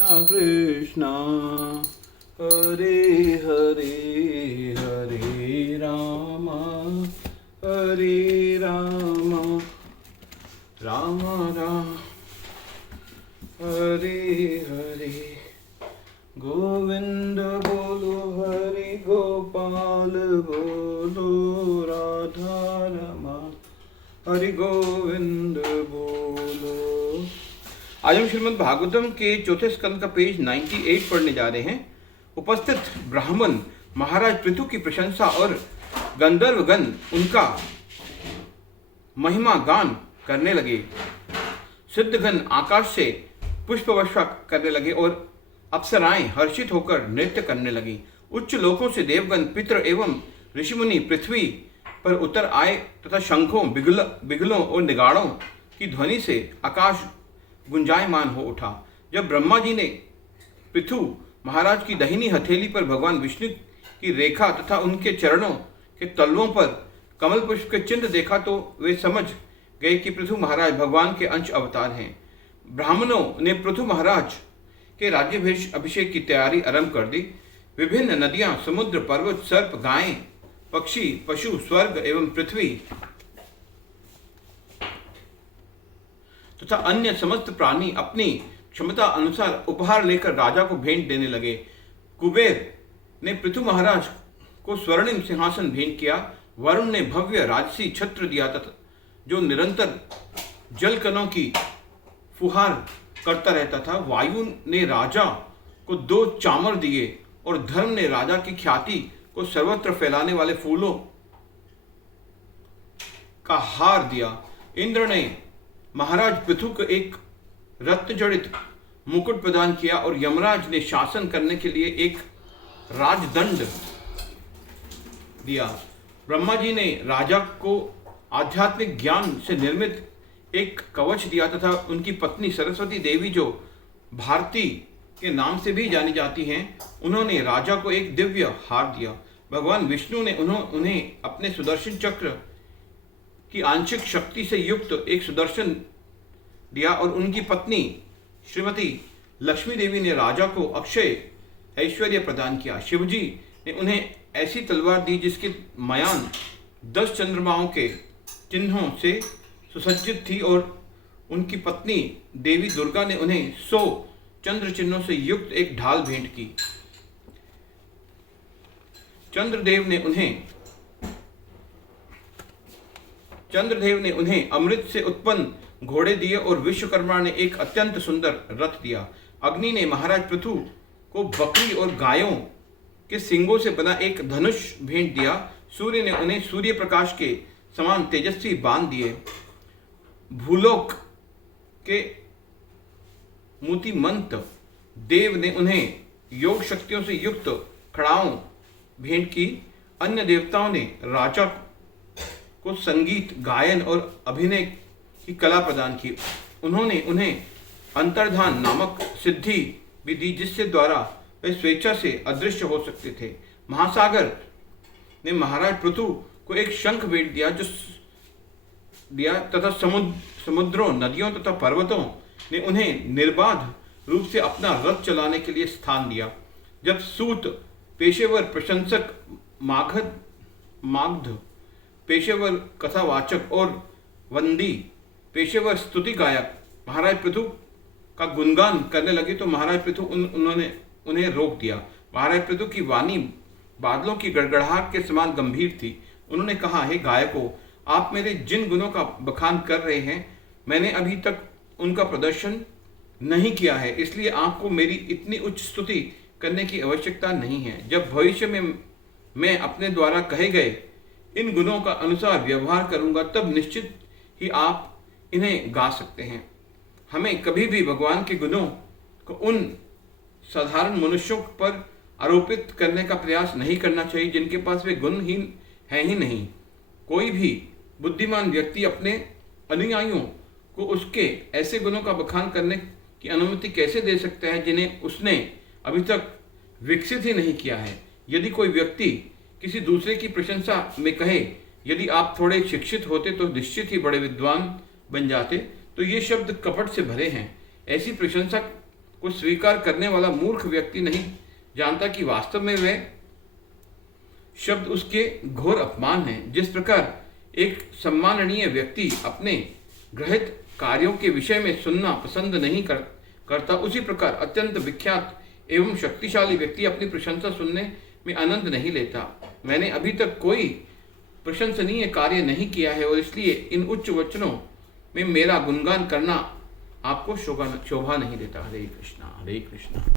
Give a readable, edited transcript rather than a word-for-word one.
कृष्ण हरे हरे हरे राम राम राम हरे हरे। गोविंद बोलो हरि गोपाल बोलो राधा रमण हरि गोविंद बोलो। आज हम श्रीमद् भागवतम के चौथे स्कंद का पेज 98 पढ़ने जा रहे हैं। उपस्थित ब्राह्मण महाराज पृथु की प्रशंसा और गंधर्वगण उनका महिमा गान करने लगे। सिद्धगण आकाश से पुष्प वर्षा करने लगे और अप्सराएं हर्षित होकर नृत्य करने लगी। उच्च लोकों से देवगण पितृ एवं ऋषिमुनि पृथ्वी पर उतर आए तथा शंखों बिगलों और निगाड़ों की ध्वनि से आकाश गुंजायमान हो उठा। जब ब्रह्मा जी ने पृथु महाराज की दाहिनी हथेली पर भगवान विष्णु की रेखा तथा उनके चरणों के तलवों पर कमल पुष्प के चिन्ह देखा तो वे समझ गए कि पृथु महाराज भगवान के अंश अवतार हैं। ब्राह्मणों ने पृथु महाराज के राज्याभिषेक की तैयारी आरंभ कर दी। विभिन्न नदियां, समुद्र, पर्वत, सर्प, गायें, पक्षी, पशु, स्वर्ग एवं पृथ्वी तथा अन्य समस्त प्राणी अपनी क्षमता अनुसार उपहार लेकर राजा को भेंट देने लगे। कुबेर ने पृथु महाराज को स्वर्णिम सिंहासन भेंट किया। वरुण ने भव्य राजसी छत्र दिया तथा जो निरंतर जलकणों की फुहार करता रहता था। वायु ने राजा को 2 चामर दिए और धर्म ने राजा की ख्याति को सर्वत्र फैलाने वाले फूलों का हार दिया। इंद्र ने महाराज पृथु को एक रत्न जड़ित मुकुट प्रदान किया और यमराज ने शासन करने के लिए एक राजदंड दिया। ब्रह्मा जी ने राजा को आध्यात्मिक ज्ञान से निर्मित एक कवच दिया तथा उनकी पत्नी सरस्वती देवी, जो भारती के नाम से भी जानी जाती हैं, उन्होंने राजा को एक दिव्य हार दिया। भगवान विष्णु ने उन्हें अपने सुदर्शन चक्र की आंशिक शक्ति से युक्त एक सुदर्शन दिया और उनकी पत्नी श्रीमती लक्ष्मी देवी ने राजा को अक्षय ऐश्वर्य प्रदान किया। शिवजी ने उन्हें ऐसी तलवार दी जिसके मयान 10 चंद्रमाओं के चिन्हों से सुसज्जित थी और उनकी पत्नी देवी दुर्गा ने उन्हें 100 चंद्र चिन्हों से युक्त एक ढाल भेंट की। चंद्रदेव ने उन्हें अमृत से उत्पन्न घोड़े दिए और विश्वकर्मा ने एक अत्यंत सुंदर रथ दिया। अग्नि ने महाराज पृथु को बकरी और गायों के सींगों से बना एक धनुष भेंट दिया। सूर्य ने उन्हें सूर्य प्रकाश के समान तेजस्वी बाण दिए। भूलोक के मूतिमंत देव ने उन्हें योग शक्तियों से युक्त खड़ाओं भेंट की। अन्य देवताओं ने राजा को संगीत, गायन और अभिनय की कला प्रदान की। उन्होंने उन्हें अंतर्धान नामक सिद्धि भी दी, जिससे द्वारा वे स्वेच्छा से अदृश्य हो सकते थे। महासागर ने महाराज पृथु को एक शंख भेंट दिया तथा समुद्रों, नदियों तथा पर्वतों ने उन्हें निर्बाध रूप से अपना रथ चलाने के लिए स्थान दिया। जब सूत पेशेवर प्रशंसक, मागध पेशेवर कथावाचक और वंदी पेशेवर स्तुति गायक महाराज पृथु का गुणगान करने लगे तो महाराज पृथु उन्होंने उन्हें रोक दिया। महाराज पृथु की वाणी बादलों की गड़गड़ाहट के समान गंभीर थी। उन्होंने कहा, हे गायकों, आप मेरे जिन गुणों का बखान कर रहे हैं, मैंने अभी तक उनका प्रदर्शन नहीं किया है, इसलिए आपको मेरी इतनी उच्च स्तुति करने की आवश्यकता नहीं है। जब भविष्य में मैं अपने द्वारा कहे गए इन गुणों का अनुसार व्यवहार करूंगा, तब निश्चित ही आप इन्हें गा सकते हैं। हमें कभी भी भगवान के गुणों को उन साधारण मनुष्यों पर आरोपित करने का प्रयास नहीं करना चाहिए जिनके पास वे गुण ही हैं ही नहीं। कोई भी बुद्धिमान व्यक्ति अपने अनुयायियों को उसके ऐसे गुणों का बखान करने की अनुमति कैसे दे सकता है जिन्हें उसने अभी तक विकसित ही नहीं किया है। यदि कोई व्यक्ति किसी दूसरे की प्रशंसा में कहे, यदि आप थोड़े शिक्षित होते तो निश्चित ही बड़े विद्वान बन जाते, तो ये शब्द कपट से भरे हैं। ऐसी प्रशंसा को स्वीकार करने वाला मूर्ख व्यक्ति नहीं जानता कि वास्तव में वह शब्द उसके घोर अपमान है। जिस प्रकार एक सम्माननीय व्यक्ति अपने गृहित कार्यों के विषय में सुनना पसंद नहीं करता, उसी प्रकार अत्यंत विख्यात एवं शक्तिशाली व्यक्ति अपनी प्रशंसा सुनने में आनंद नहीं लेता। मैंने अभी तक कोई प्रशंसनीय कार्य नहीं किया है और इसलिए इन उच्च वचनों में मेरा गुणगान करना आपको शोभा नहीं देता। हरे कृष्णा, हरे कृष्णा।